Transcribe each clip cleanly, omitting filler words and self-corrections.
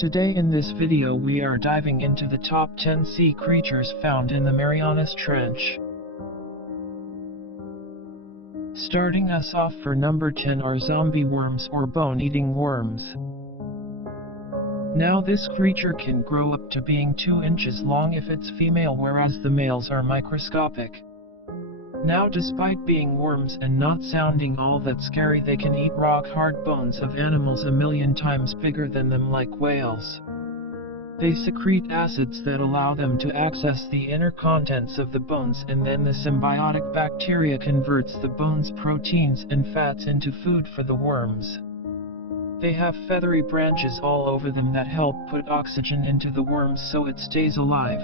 Today in this video we are diving into the top 10 sea creatures found in the Marianas Trench. Starting us off for number 10 are zombie worms or bone-eating worms. Now this creature can grow up to being 2 inches long if it's female, whereas the males are microscopic. Now despite being worms and not sounding all that scary, they can eat rock-hard bones of animals a million times bigger than them, like whales. They secrete acids that allow them to access the inner contents of the bones, and then the symbiotic bacteria converts the bone's proteins and fats into food for the worms. They have feathery branches all over them that help put oxygen into the worms so it stays alive.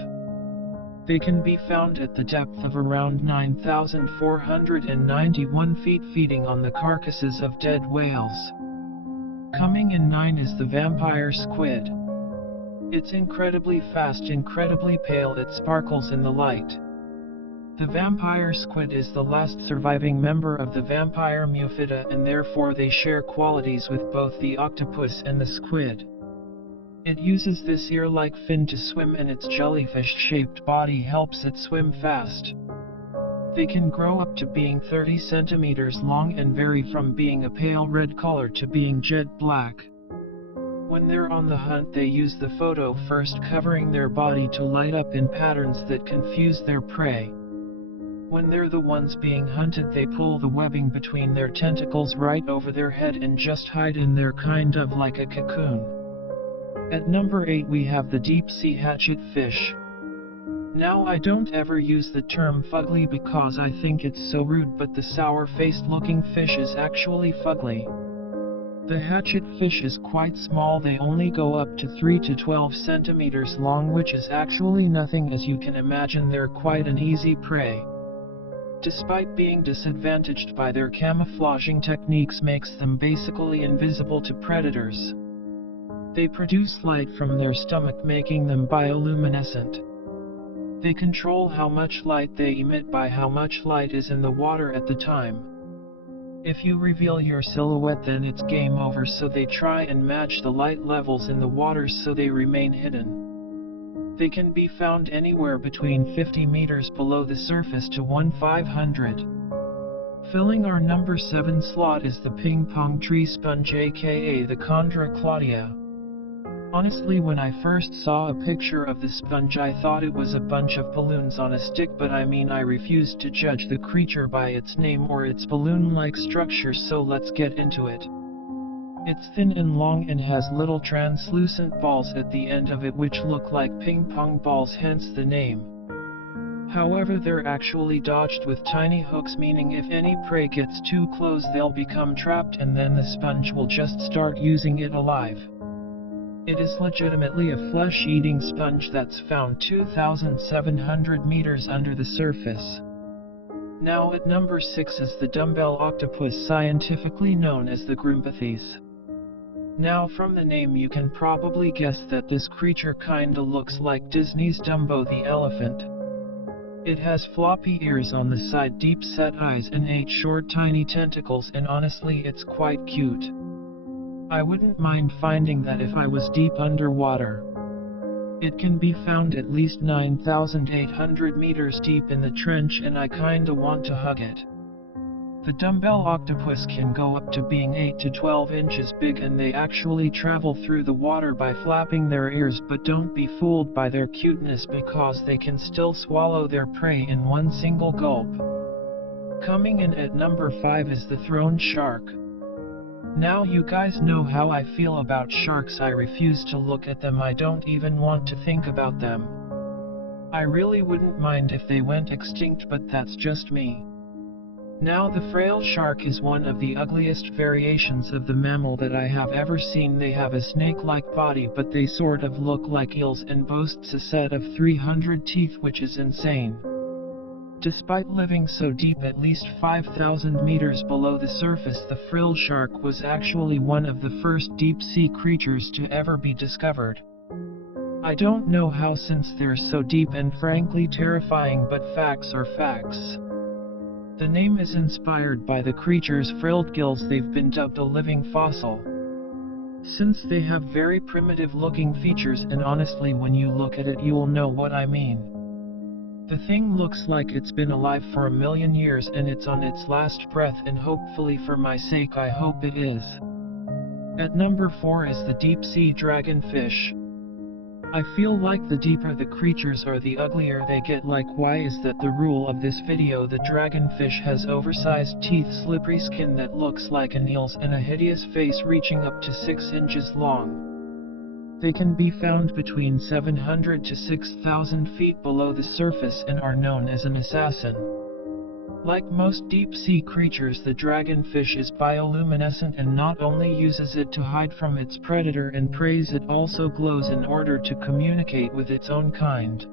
They can be found at the depth of around 9,491 feet, feeding on the carcasses of dead whales. Coming in 9 is the vampire squid. It's incredibly fast, incredibly pale, it sparkles in the light. The vampire squid is the last surviving member of the vampire Mufida, and therefore they share qualities with both the octopus and the squid. It uses this ear-like fin to swim, and its jellyfish-shaped body helps it swim fast. They can grow up to being 30 centimeters long and vary from being a pale red color to being jet black. When they're on the hunt, they use the photo first, covering their body to light up in patterns that confuse their prey. When they're the ones being hunted, they pull the webbing between their tentacles right over their head and just hide in there, kind of like a cocoon. At number 8 we have the deep-sea hatchet fish. Now I don't ever use the term fugly because I think it's so rude, but the sour-faced looking fish is actually fugly. The hatchet fish is quite small. They only go up to 3 to 12 centimeters long, which is actually nothing. As you can imagine, they're quite an easy prey. Despite being disadvantaged by their camouflaging techniques makes them basically invisible to predators. They produce light from their stomach, making them bioluminescent. They control how much light they emit by how much light is in the water at the time. If you reveal your silhouette, then it's game over, so they try and match the light levels in the water so they remain hidden. They can be found anywhere between 50 meters below the surface to 1/500. Filling our number 7 slot is the ping pong tree sponge, aka the Chondra claudia. Honestly, when I first saw a picture of the sponge I thought it was a bunch of balloons on a stick, but I refused to judge the creature by its name or its balloon-like structure, so let's get into it. It's thin and long and has little translucent balls at the end of it which look like ping pong balls, hence the name. However, they're actually dodged with tiny hooks, meaning if any prey gets too close they'll become trapped, and then the sponge will just start using it alive. It is legitimately a flesh-eating sponge that's found 2,700 meters under the surface. Now at number 6 is the dumbbell octopus, scientifically known as the Grumpethes. Now from the name you can probably guess that this creature kinda looks like Disney's Dumbo the elephant. It has floppy ears on the side, deep-set eyes, and 8 short tiny tentacles, and honestly it's quite cute. I wouldn't mind finding that if I was deep underwater. It can be found at least 9,800 meters deep in the trench, and I kinda want to hug it. The dumbbell octopus can go up to being 8 to 12 inches big, and they actually travel through the water by flapping their ears, but don't be fooled by their cuteness because they can still swallow their prey in one single gulp. Coming in at number 5 is the throne shark. Now you guys know how I feel about sharks. I refuse to look at them. I don't even want to think about them. I really wouldn't mind if they went extinct, but that's just me. Now the Frill shark is one of the ugliest variations of the mammal that I have ever seen. They have a snake-like body, but they sort of look like eels, and boasts a set of 300 teeth, which is insane. Despite living so deep, at least 5,000 meters below the surface, the Frill shark was actually one of the first deep-sea creatures to ever be discovered. I don't know how, since they're so deep and frankly terrifying, but facts are facts. The name is inspired by the creature's frilled gills. They've been dubbed a living fossil. since they have very primitive looking features, and honestly when you look at it you will know what I mean. The thing looks like it's been alive for a million years and it's on its last breath, and hopefully for my sake I hope it is. At number 4 is the deep sea dragonfish. I feel like the deeper the creatures are the uglier they get. Like, why is that the rule of this video? The dragonfish has oversized teeth, slippery skin that looks like an eel's, and a hideous face reaching up to 6 inches long. They can be found between 700 to 6,000 feet below the surface and are known as an assassin. Like most deep-sea creatures, the dragonfish is bioluminescent and not only uses it to hide from its predator and prey, it also glows in order to communicate with its own kind.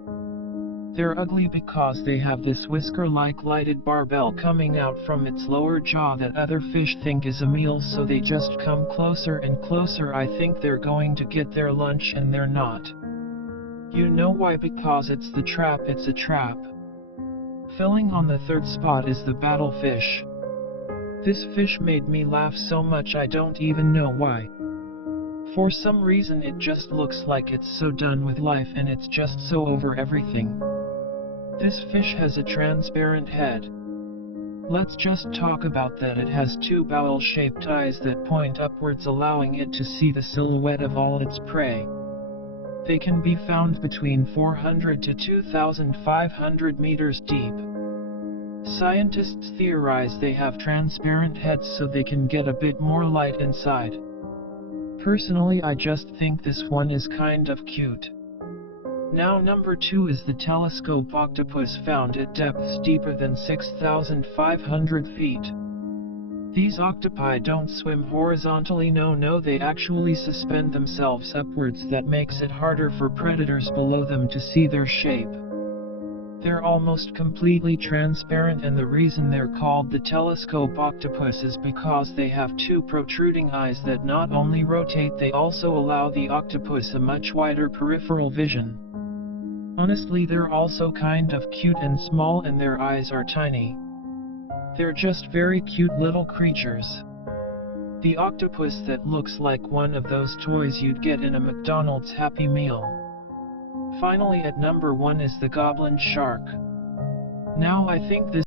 They're ugly because they have this whisker-like lighted barbell coming out from its lower jaw that other fish think is a meal, so they just come closer and closer. I think they're going to get their lunch and they're not. You know why? Because it's the trap, it's a trap. Filling on the 3rd spot is the battlefish. This fish made me laugh so much I don't even know why. For some reason it just looks like it's so done with life and it's just so over everything. This fish has a transparent head. Let's just talk about that. It has 2 bowel-shaped eyes that point upwards, allowing it to see the silhouette of all its prey. They can be found between 400 to 2,500 meters deep. Scientists theorize they have transparent heads so they can get a bit more light inside. Personally, I just think this one is kind of cute. Now number 2 is the telescope octopus, found at depths deeper than 6,500 feet. These octopi don't swim horizontally, no, they actually suspend themselves upwards. That makes it harder for predators below them to see their shape. They're almost completely transparent, and the reason they're called the telescope octopus is because they have 2 protruding eyes that not only rotate, they also allow the octopus a much wider peripheral vision. Honestly, they're also kind of cute and small, and their eyes are tiny. They're just very cute little creatures. The octopus that looks like one of those toys you'd get in a McDonald's Happy Meal. Finally, at number 1 is the goblin shark. Now I think this